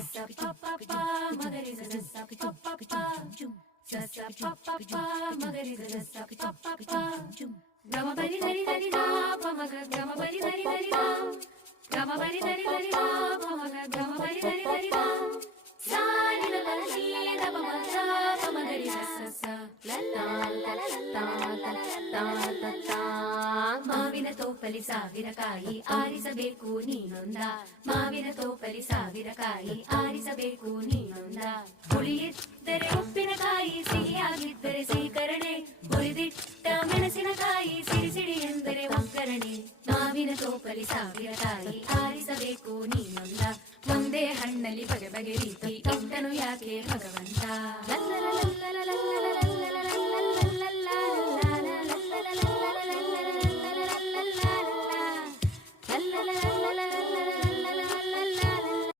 sa pa pa pa magari sa sa pa pa pa sa sa pa pa pa magari sa sa pa pa pa gama bari dari dari da pa maga gama bari dari dari da gama bari dari dari da pa maga gama bari dari dari da sa ni la la ni da pa maga pa magari sa sa la la la la la la la la ಮಾವಿನ ತೋಪಲಿ ಸಾವಿರ ಕಾಯಿ ಆರಿಸಬೇಕು ನೀನೊಂದ ಮಾವಿನ ತೋಪಲಿ ಸಾವಿರ ಕಾಯಿ ಆರಿಸಬೇಕು ನೀನೊಂದ ಹುಳಿಯಿದ್ದರೆ ಉಪ್ಪಿನಕಾಯಿ ಸಿಹಿಯಾಗಿದ್ದರೆ ಸೀಕರಣೆ ಹುರಿದಿಟ್ಟ ಮೆಣಸಿನಕಾಯಿ ಸಿಡಿ ಸಿಡಿ ಎಂದರೆ ಒಗ್ಗರಣೆ ಮಾವಿನ ತೋಪಲಿ ಸಾವಿರ ಕಾಯಿ ಆರಿಸಬೇಕು ನೀನೊಂದ ಒಂದೇ ಹಣ್ಣಲ್ಲಿ ಬಗೆ ಬಗೆ ರೀತಿ ಇಟ್ಟನು ಯಾಕೆ ಭಗವಂತ ಲಲ್ಲ ಲಲ್ಲ ಲಲ್ಲ ಲಲ್ಲ